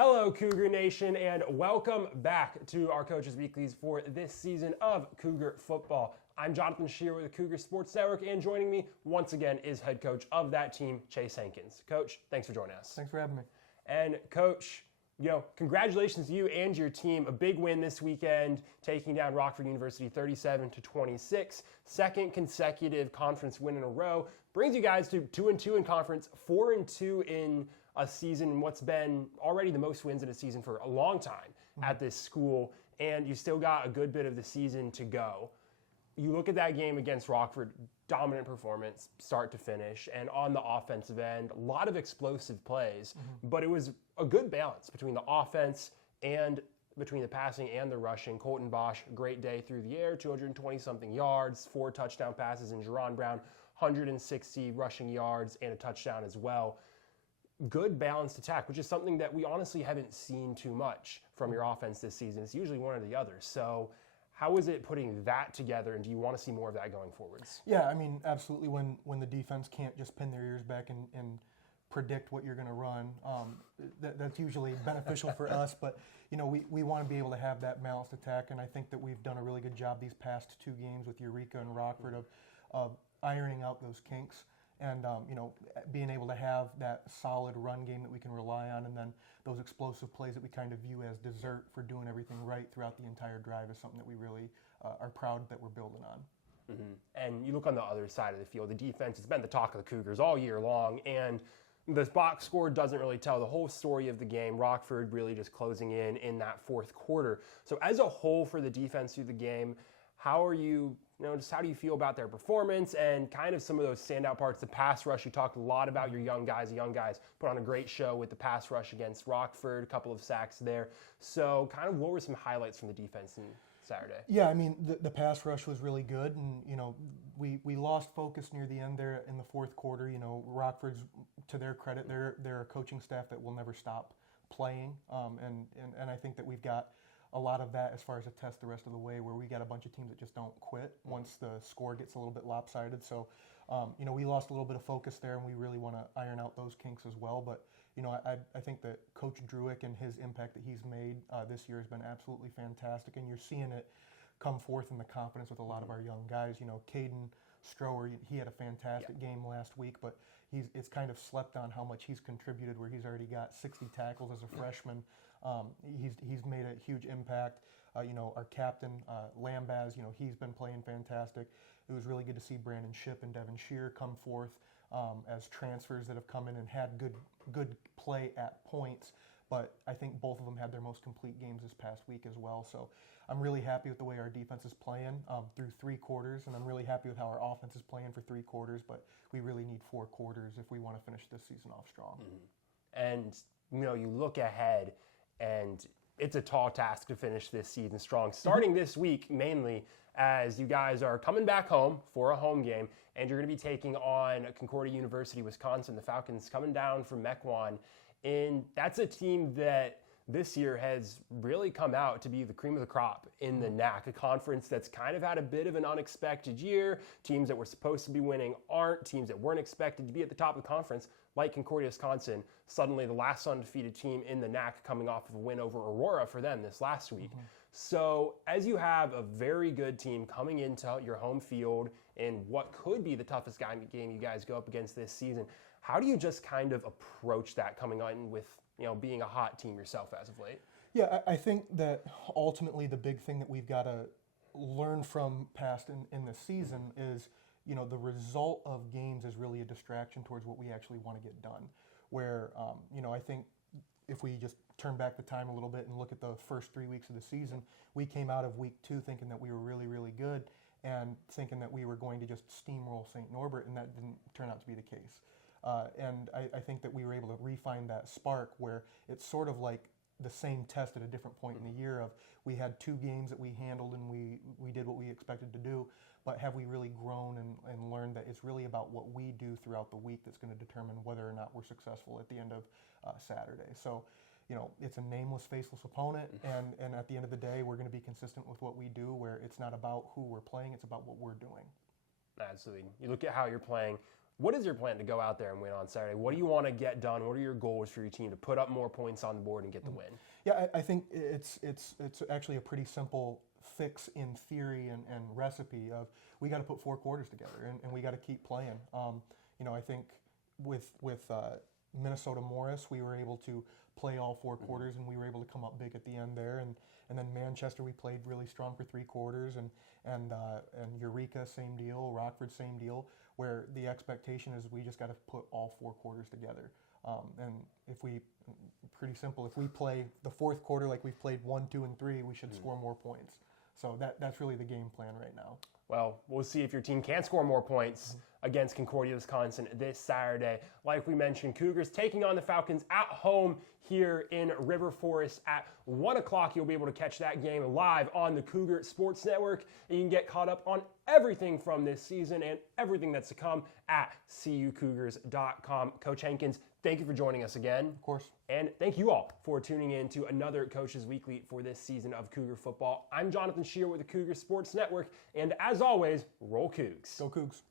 Hello, Cougar Nation, and welcome back to our Coaches Weeklies for this season of Cougar football. I'm Jonathan Shear with the Cougar Sports Network, and joining me once again is head coach of that team, Chase Hankins. Coach, thanks for joining us. Thanks for having me. And Coach, congratulations to you and your team. A big win this weekend, taking down Rockford University 37-26. Second consecutive conference win in a row. Brings you guys to 2-2 in conference, 4-2 in a season, what's been already the most wins in a season for a long time at this school, and you still got a good bit of the season to go. You look at that game against Rockford, dominant performance, start to finish, and on the offensive end, a lot of explosive plays, but it was a good balance between the offense and between the passing and the rushing. Colton Bosch, great day through the air, 220-something yards, 4 touchdown passes, and Jerron Brown, 160 rushing yards and a touchdown as well. Good balanced attack, which is something that we honestly haven't seen too much from your offense this season. It's usually one or the other. So how is it putting that together, and do you want to see more of that going forwards? Yeah, I mean, absolutely. When the defense can't just pin their ears back and predict what you're going to run, that's usually beneficial for us. But, we want to be able to have that balanced attack, and I think that we've done a really good job these past 2 games with Eureka and Rockford of ironing out those kinks. And, being able to have that solid run game that we can rely on, and then those explosive plays that we kind of view as dessert for doing everything right throughout the entire drive is something that we really are proud that we're building on. And you look on the other side of the field, the defense has been the talk of the Cougars all year long, and the box score doesn't really tell the whole story of the game. Rockford really just closing in that fourth quarter. So as a whole for the defense through the game, how are you, how do you feel about their performance and kind of some of those standout parts? The pass rush, you talked a lot about your young guys. The young guys put on a great show with the pass rush against Rockford, a couple of sacks there. So kind of what were some highlights from the defense on Saturday? Yeah, I mean, the pass rush was really good, and, we lost focus near the end there in the fourth quarter. Rockford's, to their credit, they're a coaching staff that will never stop playing, and I think that we've got a lot of that as far as a test the rest of the way, where we got a bunch of teams that just don't quit once the score gets a little bit lopsided. So, we lost a little bit of focus there, and we really want to iron out those kinks as well. But, I think that Coach Druick and his impact that he's made this year has been absolutely fantastic, and you're seeing it come forth in the confidence with a lot of our young guys. Caden Strower, he had a fantastic game last week, but it's kind of slept on how much he's contributed, where he's already got 60 tackles as a freshman. He's made a huge impact. Our captain, Lambaz, he's been playing fantastic. It was really good to see Brandon Shipp and Devin Shear come forth as transfers that have come in and had good play at points. But I think both of them had their most complete games this past week as well. So I'm really happy with the way our defense is playing through 3 quarters, and I'm really happy with how our offense is playing for 3 quarters. But we really need 4 quarters if we want to finish this season off strong. And, you look ahead, and it's a tall task to finish this season strong. Starting this week, mainly, as you guys are coming back home for a home game, and you're going to be taking on Concordia University, Wisconsin, the Falcons coming down from Mequon. And that's a team that this year has really come out to be the cream of the crop in the NAC, a conference that's kind of had a bit of an unexpected year. Teams that were supposed to be winning aren't. Teams that weren't expected to be at the top of the conference, like Concordia, Wisconsin, suddenly the last undefeated team in the NAC, coming off of a win over Aurora for them this last week. So as you have a very good team coming into your home field in what could be the toughest game you guys go up against this season, how do you just kind of approach that coming on with, being a hot team yourself as of late? Yeah, I think that ultimately the big thing that we've got to learn from past in this season is, the result of games is really a distraction towards what we actually want to get done. Where, I think if we just turn back the time a little bit and look at the first 3 weeks of the season, we came out of week 2 thinking that we were really, really good and thinking that we were going to just steamroll St. Norbert, and that didn't turn out to be the case. And I think that we were able to refine that spark, where it's sort of like the same test at a different point in the year of we had 2 games that we handled and we did what we expected to do, but have we really grown and learned that it's really about what we do throughout the week that's going to determine whether or not we're successful at the end of Saturday. So, it's a nameless, faceless opponent, and at the end of the day, we're going to be consistent with what we do, where it's not about who we're playing, it's about what we're doing. Absolutely. You look at how you're playing. What is your plan to go out there and win on Saturday? What do you want to get done? What are your goals for your team to put up more points on the board and get the win? Yeah, I think it's actually a pretty simple fix in theory and recipe of we got to put 4 quarters together and we got to keep playing. I think with Minnesota Morris, we were able to play all 4 quarters and we were able to come up big at the end there. And then Manchester, we played really strong for 3 quarters, and Eureka, same deal. Rockford, same deal. Where the expectation is we just got to put all 4 quarters together. And pretty simple, if we play the 4th quarter like we've played 1, 2, and 3, we should score more points. So that's really the game plan right now. Well, we'll see if your team can score more points against Concordia, Wisconsin this Saturday. Like we mentioned, Cougars taking on the Falcons at home here in River Forest at 1 o'clock. You'll be able to catch that game live on the Cougar Sports Network. And you can get caught up on everything from this season and everything that's to come at cucougars.com. Coach Hankins, thank you for joining us again. Of course. And thank you all for tuning in to another Coaches Weekly for this season of Cougar football. I'm Jonathan Shear with the Cougar Sports Network. And as always, roll Cougs. Go Cougs.